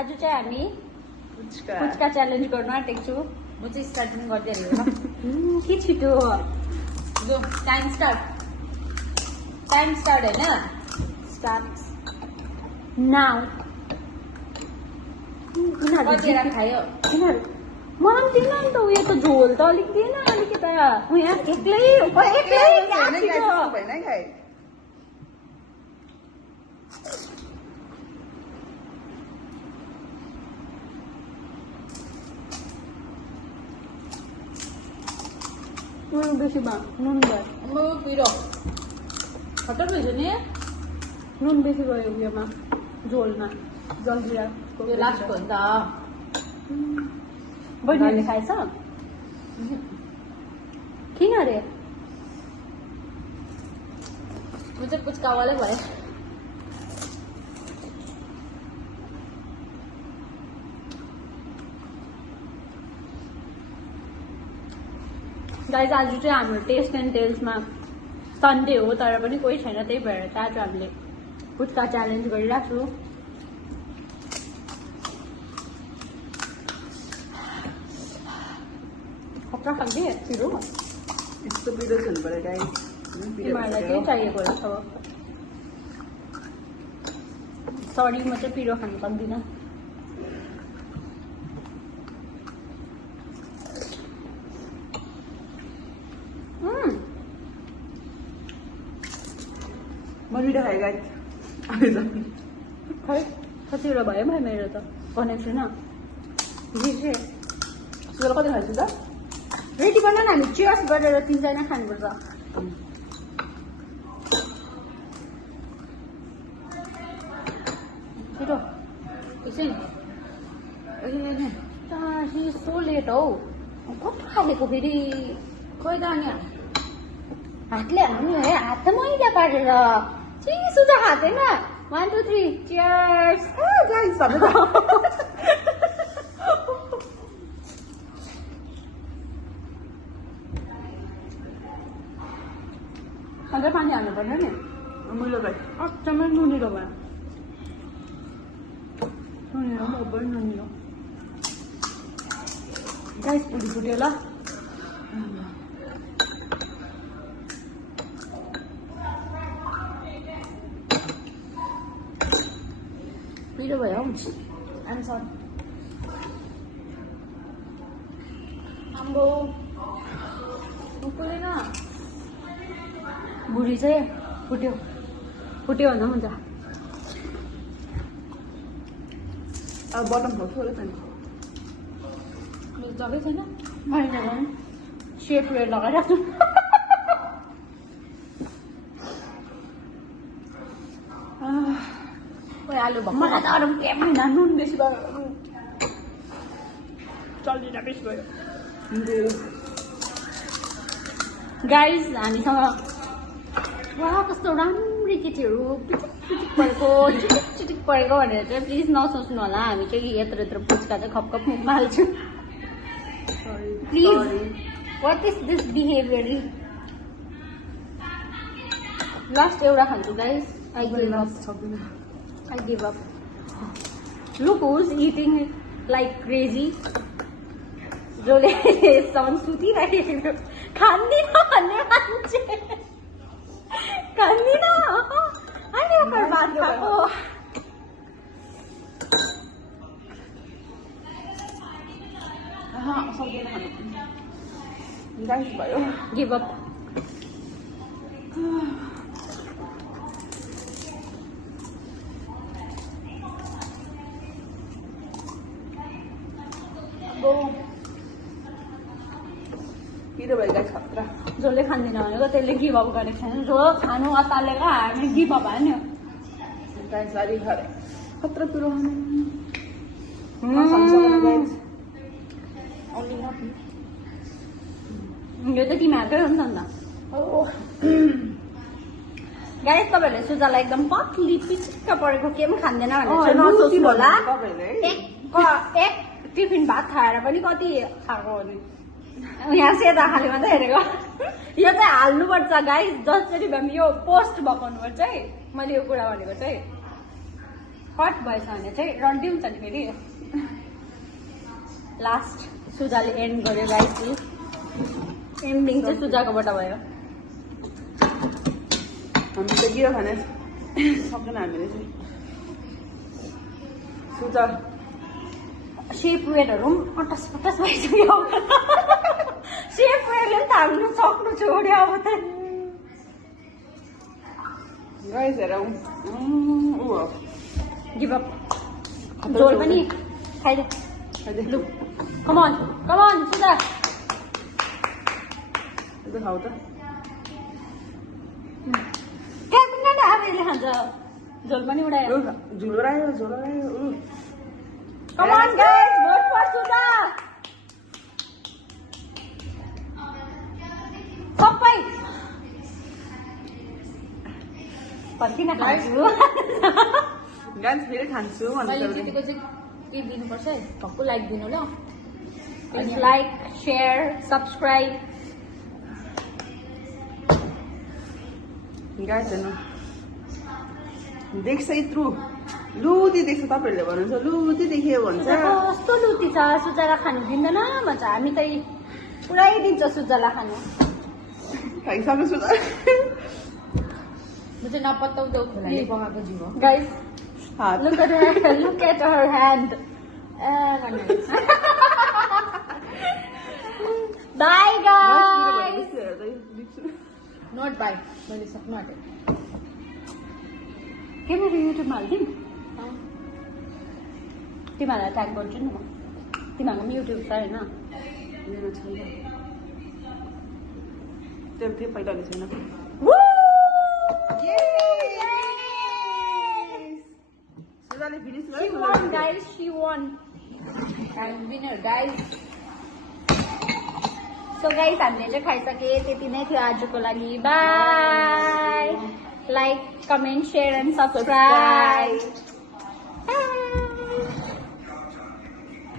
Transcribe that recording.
आज चाहिँ हामी पुच्का च्यालेन्ज गर्न आँटेको छु। म चाहिँ स्टार्टिङ गर्दै हेरेको के छिटो जो टाइम स्टार्ट होइन स्टार्ट नाउ। कतिवटा खायो मलाई पनि दिएन नि त उयो त झोल त अलिक दिएन अलिकति यहाँ एक्लै नुन बेसी भयो नुन भयो पिरो खटर भएछ नि नुन बेसी भयो उयोमा झोलमा जलजिरा लास्टको हो नि त बहिनीहरूले खाएछ किन अरे म चाहिँ पुच्कावालै भएँ गाइज आज चाहिँ हाम्रो टेस्ट एन्ड टेल्समा सन्डे हो तर पनि कोही छैन त्यही भएर चाहिँ आज हामीले पुच्का च्यालेन्ज गरिरहेको छु। खतरा खालके पिरो यस्तो पिरो छ हुनु पर्यो गाइस तिमीहरूलाई केही चाहिएको रहेछ अब सरी म चाहिँ पिरो खानु सक्दिनँ। मरिडा खायो गाइस खै कतिवटा भयो भाइ मेरो त भनेको छैन बिर्सेँ। सुगर कति खाइछु त रेडी गर्न न हामी चियर्स गरेर तिनजना खानुपर्छ। छिटो एकछिन सो लेट हौ कस्तो खालेको फेरि खोइ त अनि हातले हाल्नु है हात त मैला पारेर चिसो हात होइन 1 2 3 चियर्स गाइस अझै पानी हाल्नु पर्छ नि मुलो गाइस अचम्मै नुनिलो भयो नुनिलो ओभर नुनिलो गाइस पुरी फुट्यो ल पिरो भयो आम सर आम्बो पुग्दैन बुढी चाहिँ फुट्यो भन्दा हुन्छ। अब बटम फोर्स हो र त नि मेरो जग्गै छैन मैले सेप वेयर लगाइराख्छु आलु भएको मलाई त अरू केही होइन नुन बेसी भयो चल्दिन बेसी भयो। गाइज हामीसँग वा कस्तो राम्री केटीहरू पिटिक परेको चिटिक परेको भनेर चाहिँ प्लिज नसोच्नु होला हामी चाहिँ यत्रो पुच्का चाहिँ खप मुखमा हाल्छौँ please. What is this behaviour last एउटा खान्छु guys I give up. Look who's eating like crazy. जसले सम सुतिरहेको खान्दिन भन्ने मान्छे खान्दिन अनि बर्बाद भएको सक्दैन खानु गाइस भयो गिभ अप। पिरो भयो गाइस खतरा जसले खाँदैन भनेको त्यसले गिभ अप गरेको छैन जो खानु अतालेको हामी गिभ अप हान्यो गाइस अलि खाए खतरा पिरो खानु यो त तिमीहरूकै हो नि त अन्त गाइस तपाईँहरूले सुजालाई एकदम पतली पिचिक्क परेको के पनि खाँदैन भनेर नसोच्नु होला एक टिफिन भात खाएर पनि कति खाएको हो नि यहाँ सेता खाले मात्रै हेरेको यो चाहिँ हाल्नुपर्छ गाइस जसरी भए पनि यो पोस्ट भएको हुनुपर्छ है मैले यो कुरा भनेको चाहिँ कट भएछ भने चाहिँ रन्डी हुन्छ नि फेरि लास्ट सुजाले एन्ड गर्यो गाइस एन्डिङ चाहिँ सुजाकोबाट भयो हामी त के हो भने सक्दैन हामीले चाहिँ सुजा सेप वेयरहरू पनि अटस पटस भइसक्यो सेप वेयरले पनि थाम्नु सक्नु छोड्यो अब त गाइस हेरौँ गिभ अप झोल पनि खाइदे लु कमन सुधा खाऊ त क्यापिङ न आफैले खान्छ झोल पनि उडायो झुलो आयो कमन गाइस भोट फर सुधा सबै पर्खिन खान्छु गाइस फेरि खान्छु मैले जितेको चाहिँ के दिनुपर्छ है भक्कु लाइक दिनु ल लाइक शेयर सब्सक्राइब गाइस हेर्नु देख्छ यत्रो लुती देख्छ तपाईँहरूले भन्नुहुन्छ लुती देख्यो भन्छ कस्तो लुती छ सुजाला खानु दिँदैन भन्छ हामी त पुरै दिन्छ सुजाला खानु खाइसक्यो सुजा म चाहिँ नपत्ताउँदो खोलाले बगाएको जीव हो गाइस हात look at her hand bye guys not bye मैले सक्नु आँटेँ के मेरो युट्युबमा हालिदिउँ तिमीहरूलाई ट्याग गर्छु नि म तिमीहरूको पनि युट्युब छ होइन मेरो छैन त्यो पहिलाले छैन सुजाले finish She won, guys. She won. I'm winner, guys. So guys, हामीले चाहिँ खाइसके त्यति नै थियो आजको लागि by like comment share and subscribe